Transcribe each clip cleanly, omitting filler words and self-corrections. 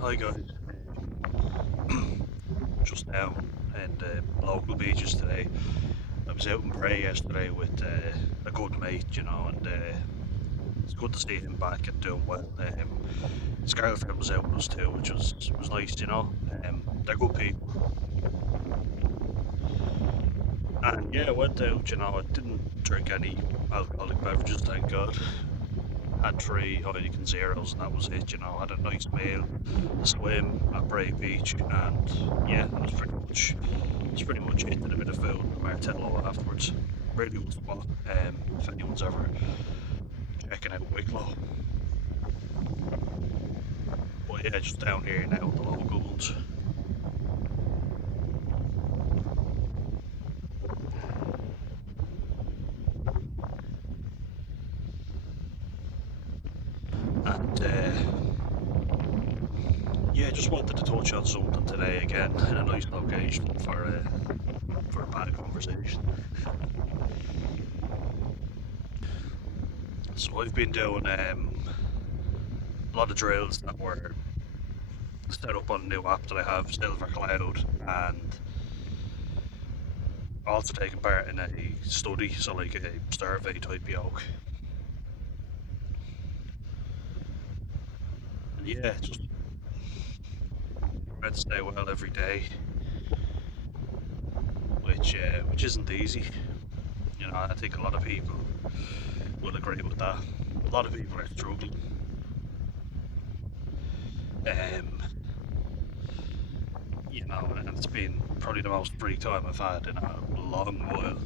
Hi guys, just down in the local beaches today. I was out in Bray yesterday with a good mate, and it's good to see him back and doing well. His girlfriend was out with us too, which was nice. They're good people, and yeah, I went out. I didn't drink any alcoholic beverages, thank God. Had three Heineken Zeros, and that was it. Had a nice meal, a swim at Bray Beach, and yeah, that's pretty much it. Did a bit of food in the Martello afterwards. Really good spot. If anyone's ever checking out Wicklow, but yeah, just down here now with the local ones. And yeah, just wanted to touch on something today again in a nice location for a bad conversation. So I've been doing a lot of drills that were set up on a new app that I have, Silver Cloud, and also taking part in a study, so like a survey type yoke. And yeah, just try to stay well every day, which isn't easy. I think a lot of people will agree with that. A lot of people are struggling. Um, and it's been probably the most free time I've had in a long while.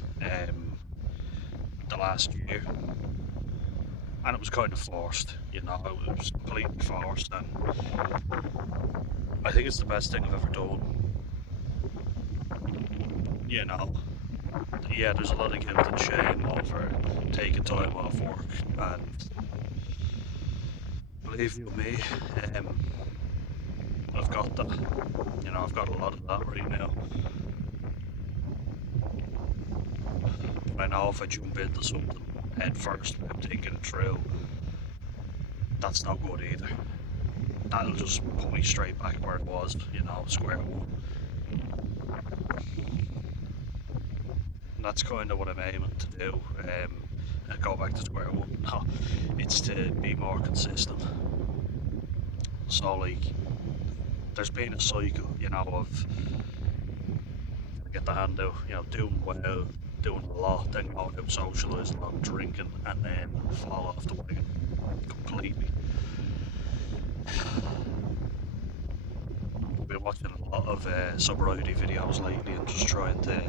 The last year, and it was kind of forced. It was completely forced, and I think it's the best thing I've ever done. You know, yeah, there's a lot of guilt and shame over taking time off work, and believe you me, um, I've got that. I've got a lot of that right now. But I know if I jump into something head first without thinking it through, that's not good either. That'll just put me straight back where it was, square one. And that's kind of what I'm aiming to do. And go back to square one. No, it's to be more consistent. So like, there's been a cycle, of get the hand out, doing well, doing a lot, then going out socialising, a lot, drinking, and then fall off the wagon completely. I've been watching a lot of sobriety videos lately and just trying to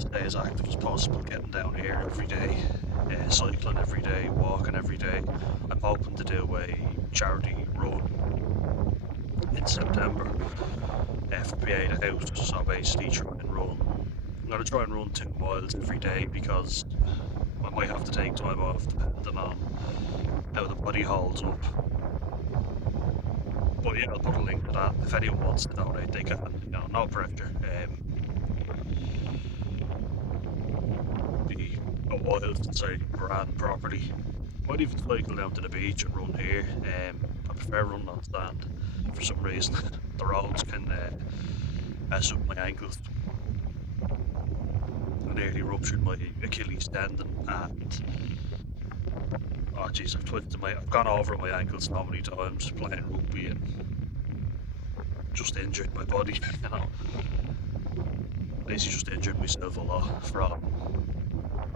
stay as active as possible, getting down here every day, cycling every day, walking every day. I'm hoping to do a charity run in September for Pieta House, so basically try and run. I'm going to try and run 2 miles every day because I might have to take time off depending on how the body holds up. But yeah, I'll put a link to that. If anyone wants to donate, they can. No pressure. Be a while since I ran properly. Might even cycle down to the beach and run here. I prefer running on sand for some reason. The roads can mess up my ankles. I nearly ruptured my Achilles tendon, and oh jeez, I've gone over my ankles so many times playing rugby and just injured my body. Basically just injured myself a lot from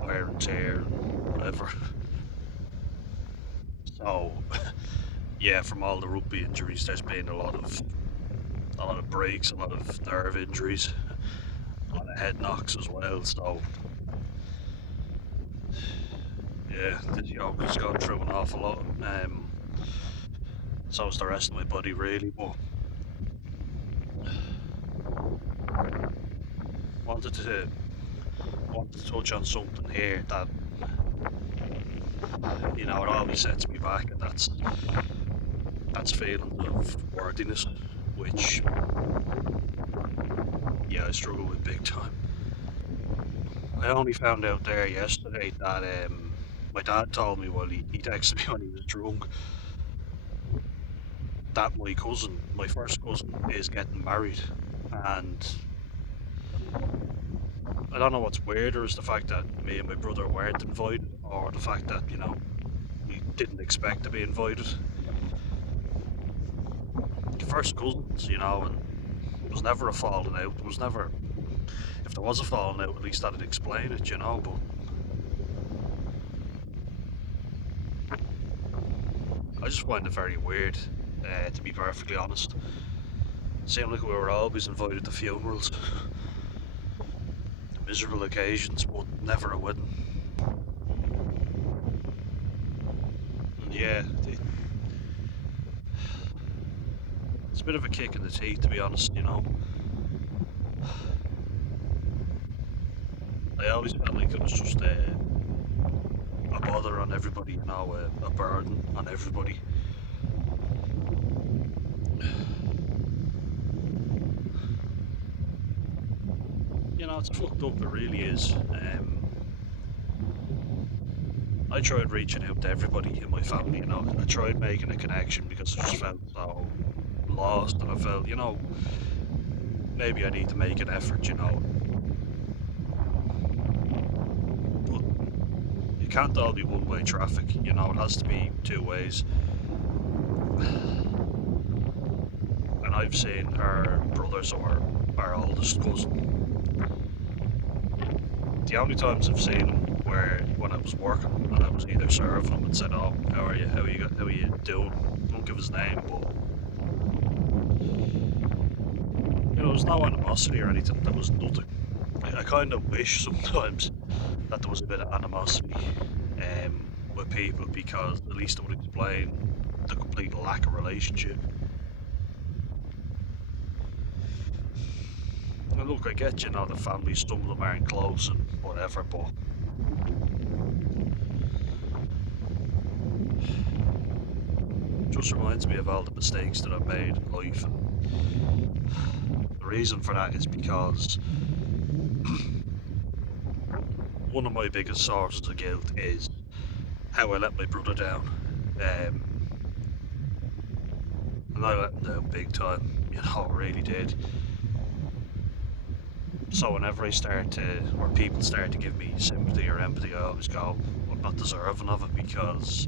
wear and tear and whatever. So yeah, from all the rugby injuries, there's been a lot of breaks, a lot of nerve injuries, a lot of head knocks as well. So yeah, this yoga's gone through an awful lot. So is the rest of my body really, but wanted to wanted to touch on something here that it always sets me back, and that's feelings of worthiness, which yeah, I struggle with big time. I only found out there yesterday that my dad told me while he texted me when he was drunk that my cousin, my first cousin, is getting married, and I don't know what's weirder is the fact that me and my brother weren't invited, or the fact that we didn't expect to be invited. First cousins, and there was never a falling out. There was never, if there was a falling out, at least that'd explain it. But I just find it very weird, to be perfectly honest. It seemed like we were always invited to funerals, miserable occasions, but never a wedding. And yeah, it's a bit of a kick in the teeth, to be honest. I always felt like it was just a bother on everybody, a burden on everybody. It's fucked up, it really is. I tried reaching out to everybody in my family. I tried making a connection because I just felt so lost, and I felt, maybe I need to make an effort. But it can't all be one-way traffic, it has to be two ways. And I've seen her brothers or our oldest cousin. The only times I've seen him were when I was working and I was either serving him and said, "Oh, how are you? How are you doing?" Don't give his name, but there was no animosity or anything. There was nothing. I kind of wish sometimes that there was a bit of animosity with people, because at least it would explain the complete lack of relationship. And look, I get, the families, some of them aren't close and whatever, but it just reminds me of all the mistakes that I've made in life. And the reason for that is because one of my biggest sources of guilt is how I let my brother down. And I let him down big time, I really did. So whenever or people start to give me sympathy or empathy, I always go, I'm not deserving of it because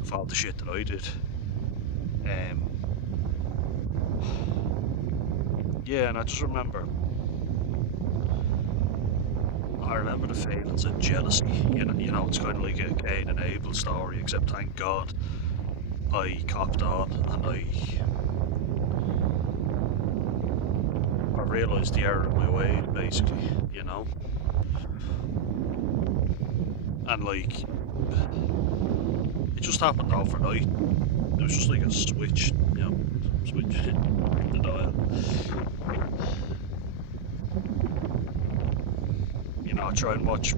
of all the shit that I did. Yeah, and I remember the feelings of jealousy. It's kind of like a Cain and Abel story, except thank God I copped on, and I realised the error of my way, basically. And it just happened overnight. It was just like a switch, switch the dial. I try and watch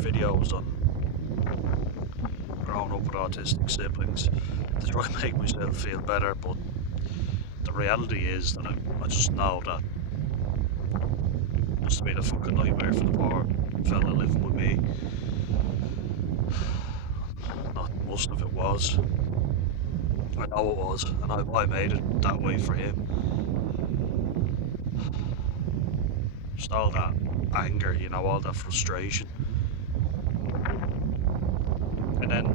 videos on growing up with autistic siblings to try and make myself feel better, but the reality is that I just know that it must have been a fucking nightmare for the poor fella living with me. Not most of it was. I know it was, and I made it that way for him. Just all that anger, all that frustration. And then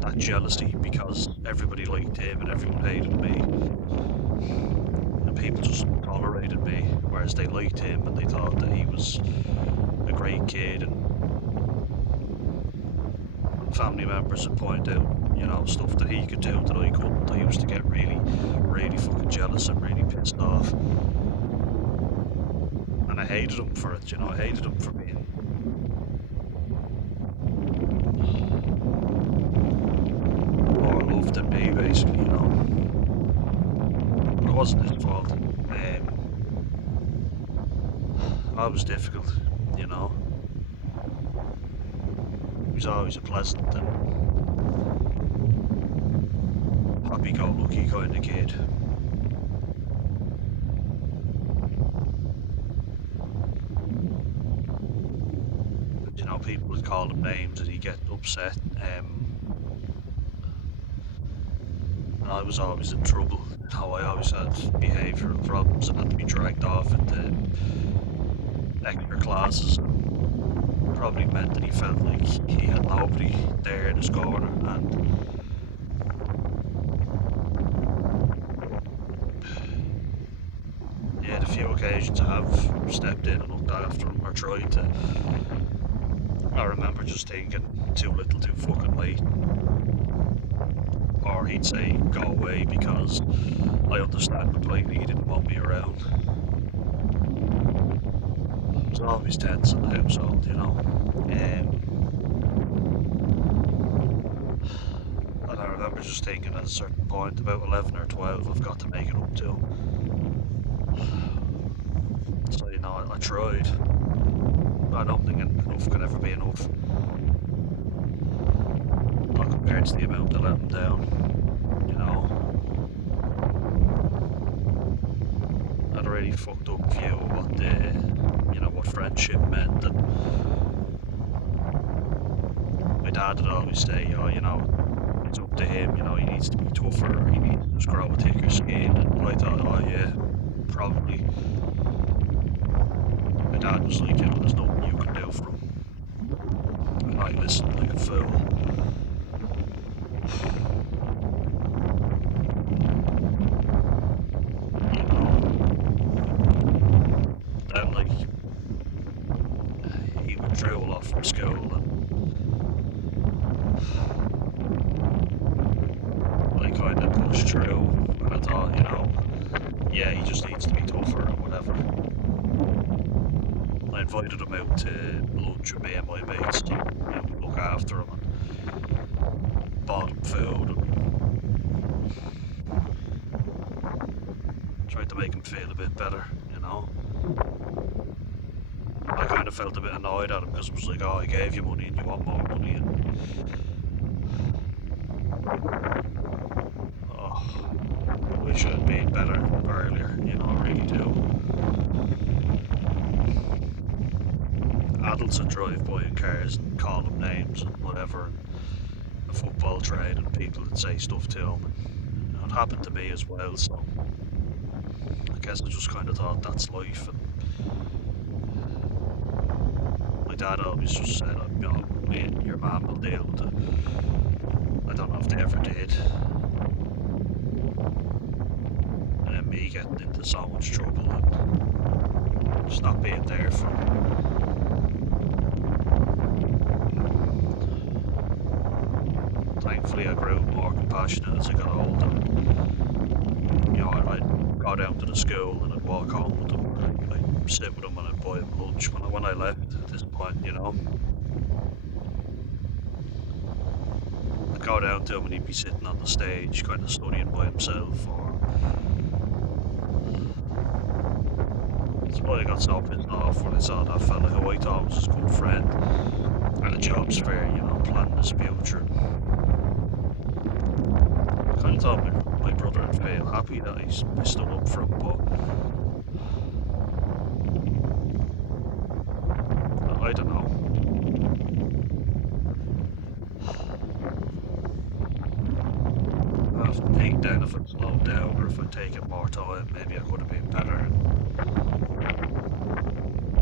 that jealousy because everybody liked him and everyone hated me. And people just tolerated me, whereas they liked him and they thought that he was a great kid. And family members would point out, stuff that he could do that I couldn't. I used to get really, really fucking jealous and really pissed off. And I hated him for it, I hated him for being more loved than me, basically, But it wasn't his fault. I was difficult, He was always a pleasant and happy-go-lucky kind of kid. People would call him names and he'd get upset. was always in trouble. How I always had behavioural problems and had to be dragged off into extra classes. Probably meant that he felt like he had nobody there in his corner, and yeah, the few occasions I have stepped in and looked after him or tried to, I remember just thinking, too little too fucking late. Or he'd say, go away, because I understand completely he didn't want me around. It was always tense in the household, you know. And I remember just thinking at a certain point, about 11 or 12, I've got to make it up to him. So, you know, I tried. I don't think enough could ever be enough. Not compared to the amount I let him down, you know. I had a really fucked up view of what friendship meant, and my dad would always say, oh, you know, it's up to him, you know, he needs to be tougher, or he needs to just grow a thicker skin, and I thought, oh yeah, probably. My dad was like, you know, there's nothing you can do for him, and I listened like a fool. You know, then like, he withdrew a lot from school, and I kind of pushed through, and I thought, you know, yeah, he just needs to be tougher or whatever. I invited him out to lunch with me and my mates to, you know, look after him, and bought him food and tried to make him feel a bit better, you know. I kind of felt a bit annoyed at him because it was like, oh, I gave you money and you want more money, and oh, I wish I had been better earlier, you know, I really do. Adults that drive by in cars and call them names and whatever, and a football train, and people that say stuff to them. And, you know, it happened to me as well, so I guess I just kind of thought that's life. And my dad always just said, you know, me and your mum will deal with it. I don't know if they ever did. And then me getting into so much trouble and just not being there for him. Thankfully, I grew more compassionate as I got older. You know, I'd go down to the school and I'd walk home with them, or I'd sit with them and I'd buy him lunch when I left at this point, you know. I'd go down to him and he'd be sitting on the stage, kind of studying by himself, or that's why I got so pissed off when I saw that fella who I thought was his good friend at a jobs fair, you know, planning his future. I kind of thought my brother would feel happy that I stood up for him, but I don't know. I have to think then if I'd slowed down or if I'd taken more time, maybe I could have been better.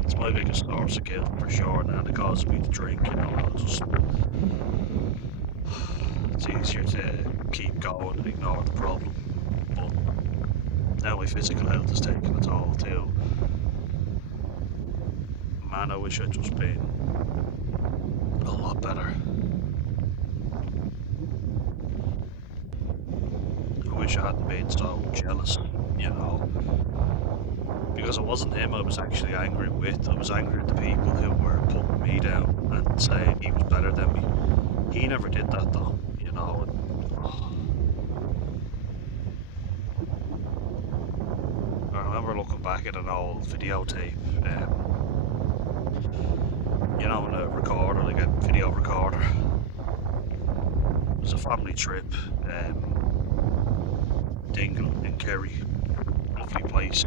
It's my biggest source of guilt for sure, and it causes me to drink, you know. It's easier to keep going and ignore the problem, but now my physical health is taking a toll too. Man, I wish I'd just been a lot better. I wish I hadn't been so jealous, you know. Because it wasn't him I was actually angry with. I was angry at the people who were putting me down and saying he was better than me. He never did that though, you know. I remember looking back at an old videotape, you know, in a recorder, like a video recorder. It was a family trip, Dingle in Kerry, lovely place.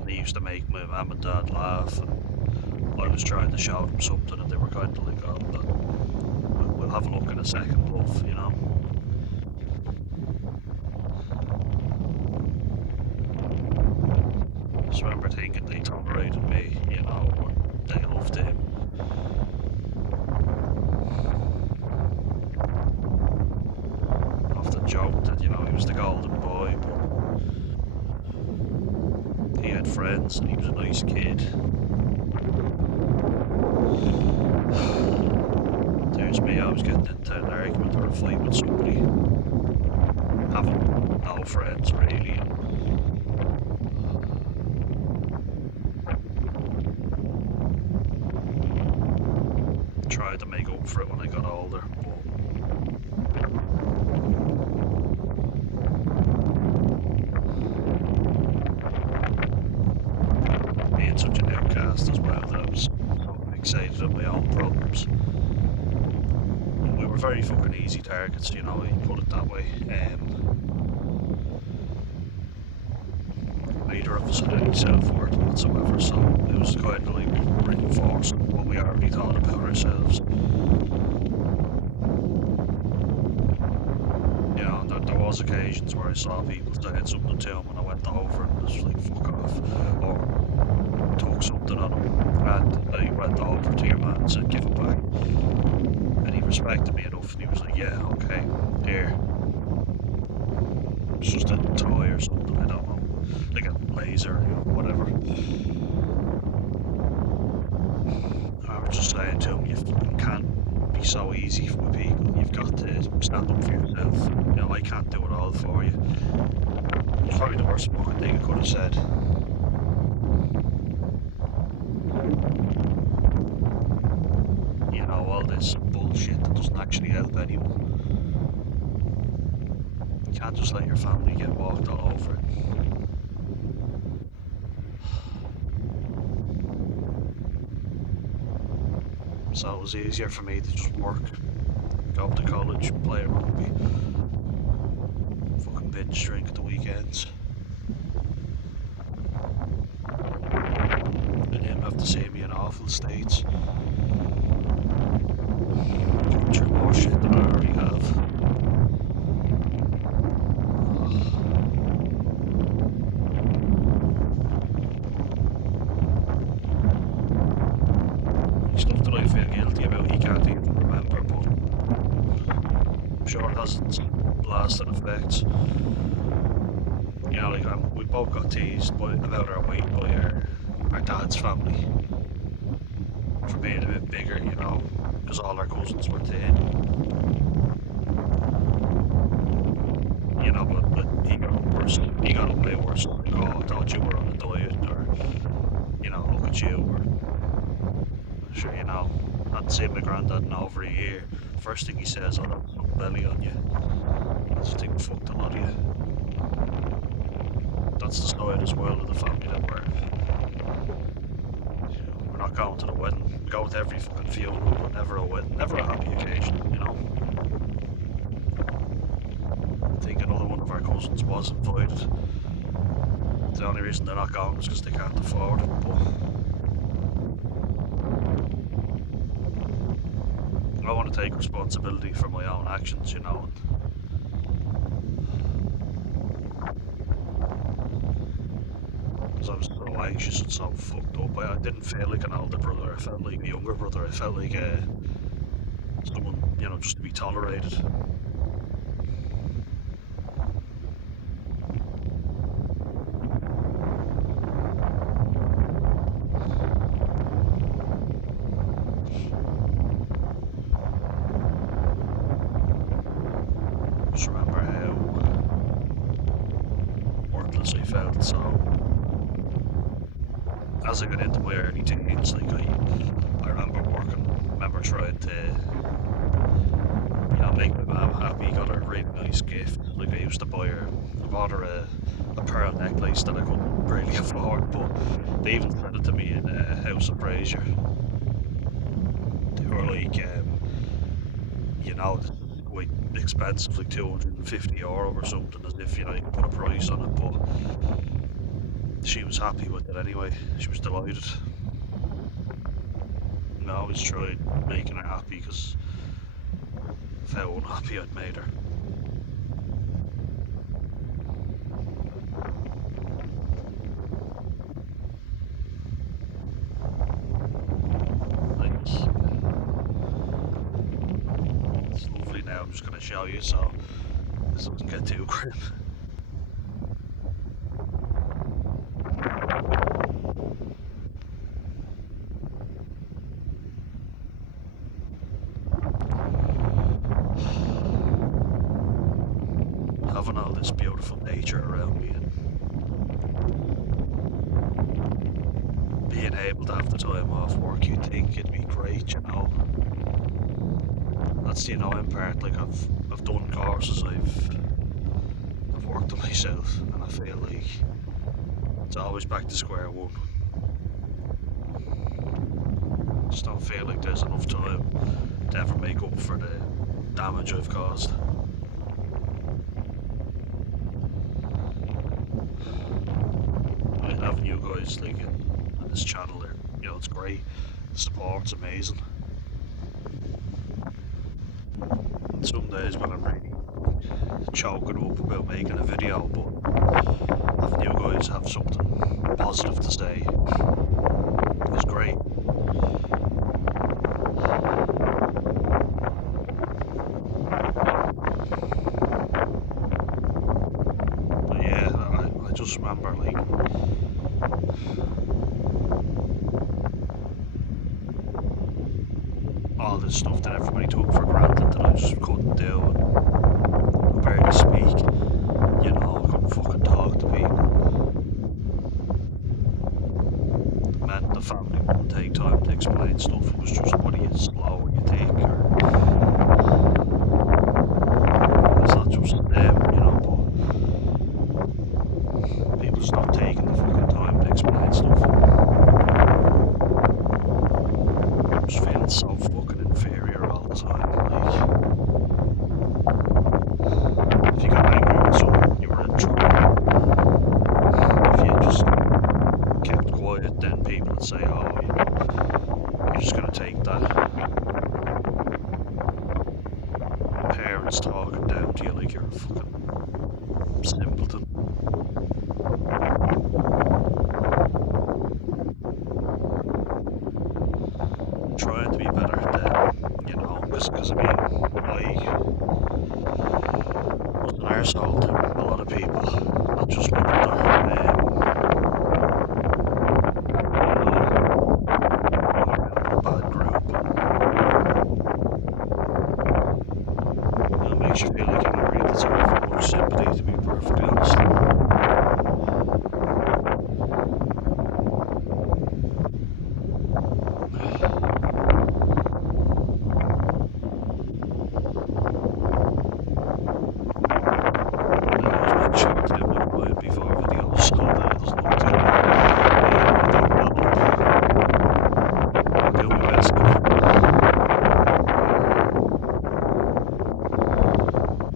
And he used to make my mum and dad laugh, and I was trying to show them something, and they were kind of like, oh, we'll have a look in a second, love, you know. Just remember thinking they tolerated me, you know, or they loved him. Often joked that, you know, he was the golden boy, but he had friends and he was a nice kid. There's me, I was getting into an argument or a fight with somebody, having no friends really. Tried to make up for it when I got older, but being such an outcast as well, that I was so fixated on my own problems. We were very fucking easy targets, you know, you put it that way. Neither of us had any self-worth whatsoever, so it was kind of like reinforcing what we already thought about ourselves. You know, and there was occasions where I saw people saying something to him and I went over and was like, fuck off, or took something on him, and I went over to your man and said, give it back. And he respected me enough and he was like, yeah, okay, here. It's just a toy or something, I don't know. Like a laser, you know, whatever. I was just saying to him, you can't be so easy with people. You've got to stand up for yourself. You know, I can't do it all for you. It's probably the worst fucking thing I could have said. You know, all this bullshit that doesn't actually help anyone. You can't just let your family get walked all over it. So it was easier for me to just work, go to college, play rugby, fucking binge drink at the weekends, and him have to see me in awful states. Going through more shit than I already have. Stuff that I feel guilty about, he can't even remember, but I'm sure it hasn't lasting effects. You know, like we both got teased about our weight by our dad's family for being a bit bigger, you know, because all our cousins were thin. You know, but he got worse. He got way worse. Like, oh, I thought you were on a diet, or, you know, look at you, or, sure, you know, hadn't seen my granddad in over a year. First thing he says, oh, there's no belly on you. I just think fucked a lot of you. That's the side as well of the family that we're not going to the wedding. We go to every fucking funeral, but never a wedding, never a happy occasion, you know. I think another one of our cousins was invited. The only reason they're not going is because they can't afford it, but I want to take responsibility for my own actions, you know. Because I was so anxious and so fucked up. I didn't feel like an older brother. I felt like a younger brother. I felt like someone, you know, just to be tolerated. Just remember how worthless I felt. So as I got into my early teens, like I remember trying to, you know, make my mum happy. Got her a really nice gift. Like I used to buy her, I bought her a pearl necklace that I couldn't really afford, but they even sent it to me in House of Brazier. They were like, you know, quite expensive, like €250 or something, as if, you know, you could put a price on it, but she was happy with it anyway. She was delighted. And I always tried making her happy, because of how unhappy I'd made her. Like, it's lovely now, I'm just going to show you so this doesn't get too grim. Having all this beautiful nature around me and being able to have the time off work, you'd think it'd be great, you know. That's the annoying part. Like I've done courses, I've worked on myself, and I feel like it's always back to square one. Just don't feel like there's enough time to ever make up for the damage I've caused. And having you guys like on this channel, you know, it's great. The support's amazing. And some days when I'm really choking up about making a video, but having you guys have something positive to say is great. But yeah, I just remember like all this stuff that everybody took for granted that I just couldn't do, and could barely speak, you know, I couldn't fucking talk to people. It meant the family wouldn't take time to explain stuff, it was just what are you slow when you think, or it's not just them, you know, but people just not taking the fucking time to explain stuff. I'm just feeling so fucking inferior all the time. Like, if you got angry with someone, you were in trouble. If you just kept quiet, then people would say, oh, you know, you're just gonna take that. Parents talking down to you like you're a fucking simpleton. Trying to be better then, you know, because I mean, I was an arsehole to a lot of people, not just my brother. A bad group, and it makes you feel like you don't really deserve much sympathy, to be perfectly honest.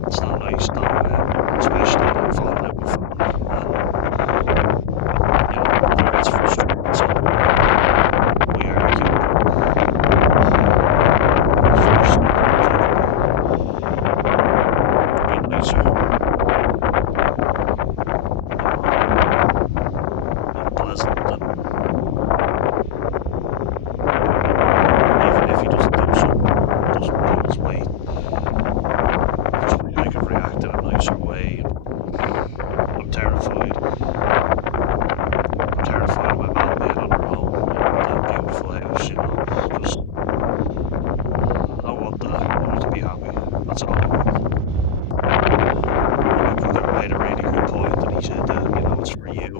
It's not nice though, especially like falling out with family, and you know, my brother gets frustrated, so we argue. It's just be nicer, more pleasant, and even if he doesn't do something, doesn't pull his weight, I could react in a nicer way. I'm terrified. I'm terrified of my mum being on her own in that beautiful house, you know. Just, I want that. I want her to be happy. That's all I want. And my brother made a really good point, and he said that, you know, it's for you.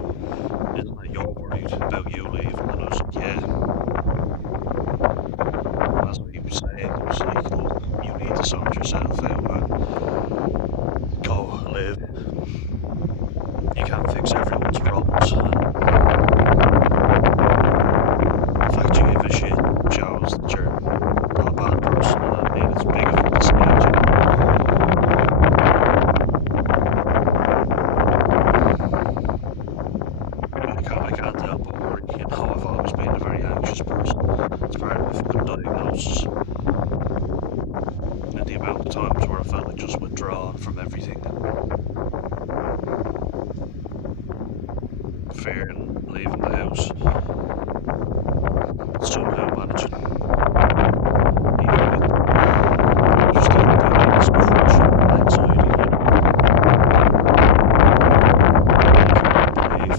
Isn't it? You're worried about you leaving. And I was like, yeah. That's what he was saying. He was like, look, you need to sort yourself out, man. Go live. You can't fix everyone's problems. And the fact you give a shit shows that you're not a bad person, and I mean, it's big of a mistake, you know. I can't help but worry, you know, I've always been a very anxious person. It's part of my fucking diagnosis. And the amount of time from everything, fear and leaving the house, but somehow managing, even with just getting put in this crushing anxiety, you know, making them behave,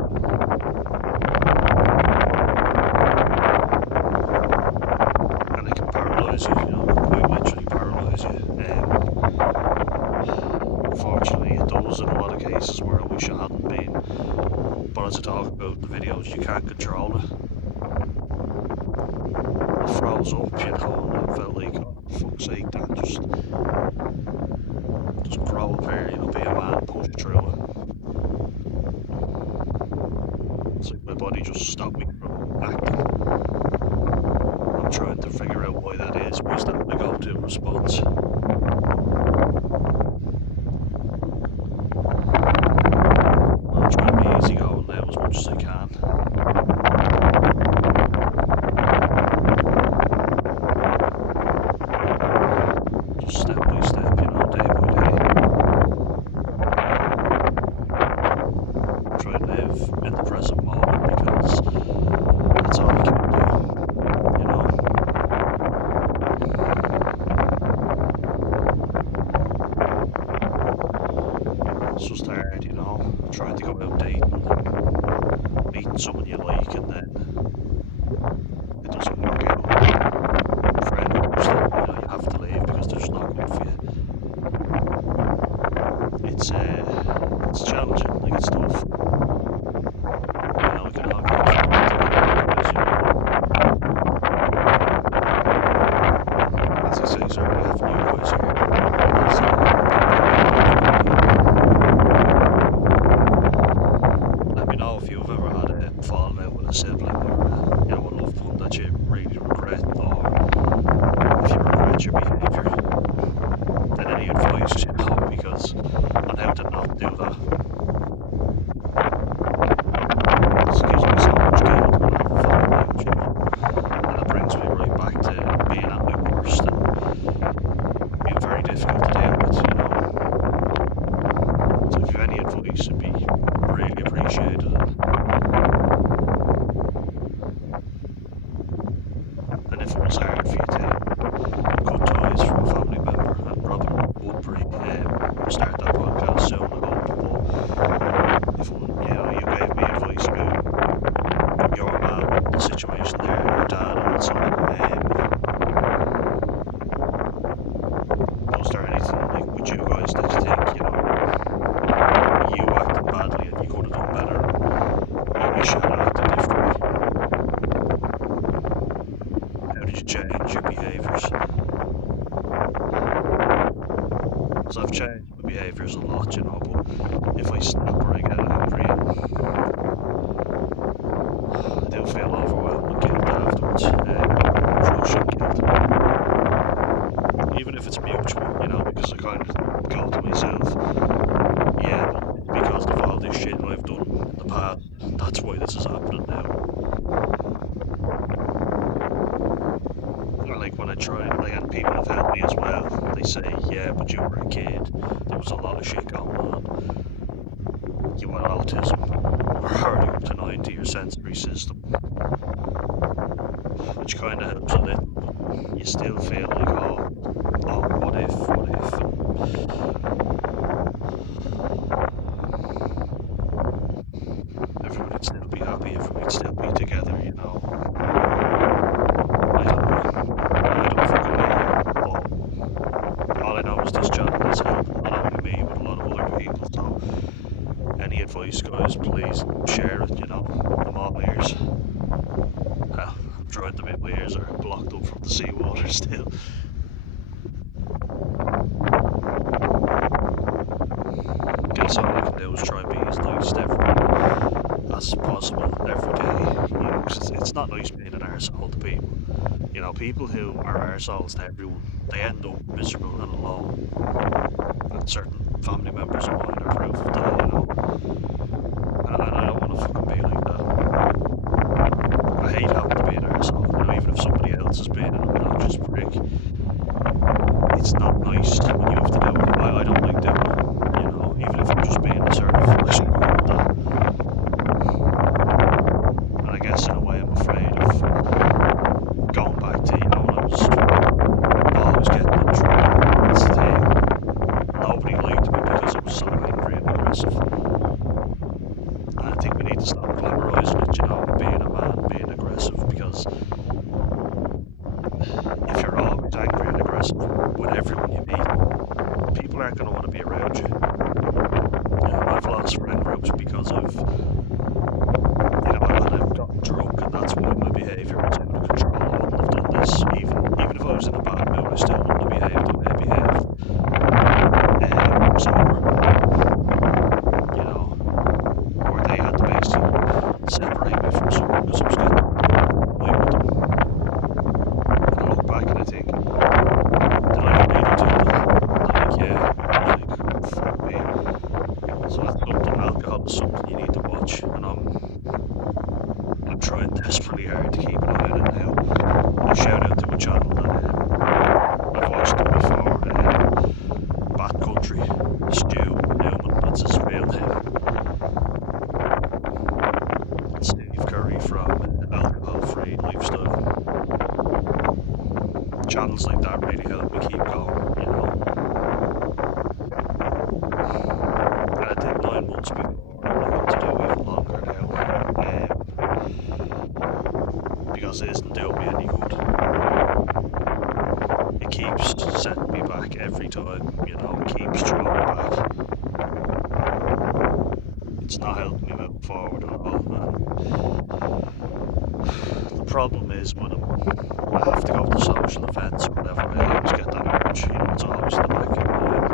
and it can paralyse you, you know, quite literally paralyse you. Unfortunately, it does in a lot of cases where I wish I hadn't been. But as I talk about in the videos, you can't control it. It froze up, you know, and I felt like, oh, for fuck's sake, Dan, just grow up here, you know, be a man, push through it. It's like my body just stopped me from acting. I'm trying to figure out why that is. Why is that my go-to response? I'll try and be easygoing now as much as I can. Just step by step, you know, day by day. Try and live in the present moment because that's all you can do, you know. It's just hard, you know, trying to go out dating and meeting someone you like and then it doesn't work out. Friend groups that, you know, you have to leave because they're just not good for you. It's challenging, like it's tough. You know, we can all get through it together because, you know, as I say, sorry, we have new boys here. It's been a bit of let me know if you've ever had a falling out with a sibling or you know, a loved one that you really regret, or if you regret your behaviour, then any advice, you know, because on how to not do that. This gives me so much guilt when I fall out, you know, and it brings me right back to being at my worst and being very difficult to deal with, you know. So if you have any advice, it'd be really appreciated. And if it was hard for you to cut ties from a family member, and Robin Woodbury start that podcast soon, I hope. But if you know, you gave me advice about your mum and the situation there, your dad also, was there anything like with you guys that you think, you know, you acted badly and you could have done better, you wish you had acted differently? How did you change your behaviours? Because I've changed my behaviours a lot, you know, but if I snap or I get angry, I do feel overwhelmed with guilt afterwards, crushing guilt. Even if it's mutual, you know, because I kind of go to myself, yeah, but it's because of all this shit I've done in the past, that's why this is happening now. Like when I try, like, and people have helped me as well, they say, yeah, but you were a kid, there was a lot of shit going on, you had autism, or already up to 90, your sensory system, which kind of helps a little, but you still feel like, oh, what if, everybody'd still be happy if we'd still be together, you know. I don't know. I don't fucking know. But all I know is this channel has helped not only me, but a lot of other people. So, any advice, guys, please share it, you know. I'm all ears. Hell, I'm trying to make my ears are blocked up from the seawater still. Guess all I can do is try and be as nice to everyone as possible every day, you know, because it's not nice being an arsehole to people. You know, people who are arseholes to everyone, they end up miserable and alone. And certain family members of mine are proof of that, you know. And I don't want to fucking be like that. I hate having to be an arsehole, you know, even if somebody else is being an obnoxious prick. It's not nice when you have to do it. I don't like doing it. because with everyone you meet, people aren't going to want to be around you. I've lost friend groups because of, when I've gotten drunk, and that's why my behaviour was out of control. I wouldn't have done this, even if I was in a bad mood, I still wouldn't have behaved the way I behaved. Sober, where they had to basically separate me from someone because I was getting annoyed with them. And I look back and I think, did I really do that? They're like, yeah. I was like, fuck me. So that's something, alcohol is something you need to watch, and I'm trying desperately hard to keep an eye on it now. Shout out to a channel that I've watched them before, Bad Country, Stu Newman, that's his real name. Steve Curry from Alcohol Free Lifestyle. Channels like that really help me keep going, And I did 9 months before. I'm looking to do even longer now. Because it isn't doing me any good. It keeps setting me back every time, it keeps throwing me back. It's not helping me move forward at all, man. The problem is when I have to go to social events or whatever, I always get that urge, it's always in the back of your mind.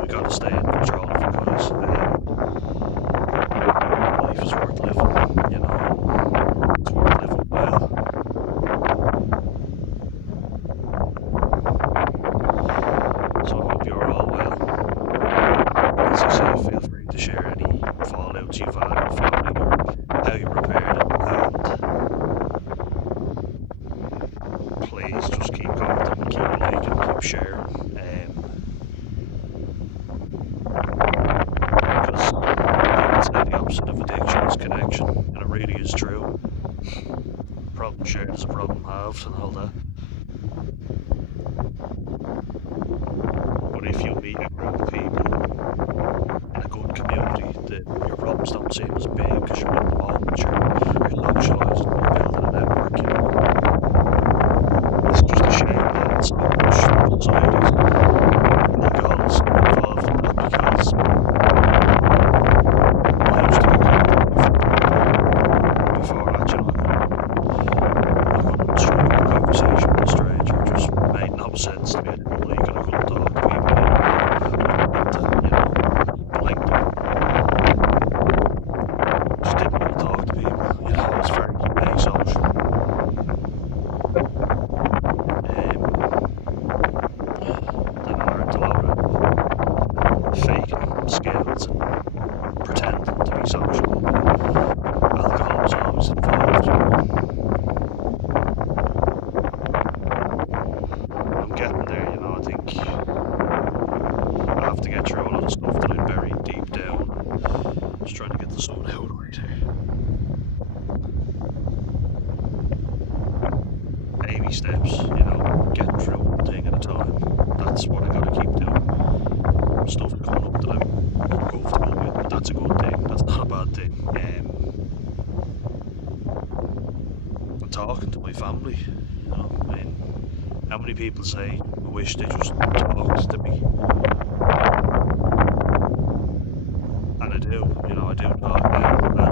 We gotta stay in control of it, guys. Life is worth living, it's worth living well. So I hope you're all well. As I say, feel free to share any fallouts you've had with family or how you repaired it, and please just keep commenting, keep liking, keep sharing, because people say the opposite of addiction is connection, and it really is true. Problem shared is a problem halved and all that. But if you meet a group of people in a good community, that your problems don't seem as big because you're in the moment, you're socialising, you're building a network, It's just a shame that so much society's alcoholism involved in that, because I used to get called away from a party before that, I couldn't strike up a conversation with a stranger. It just made no sense to me. I didn't like it. I couldn't talk to people. I didn't like them. Just didn't want to talk to people. I was very asocial. Then I learned a lot of faking skills and pretending to be social. Alcohol was always involved, I'm getting there, I think I have to get through a lot of stuff that I buried deep down. Just trying to get the sun out right here. Baby steps, getting through one thing at a time. That's what I gotta keep doing. Stuff coming up that I'm uncomfortable with, but that's a good thing. That's not a bad thing. I'm talking to my family, how many people say, I wish they just talked to me? And I do, I do talk now.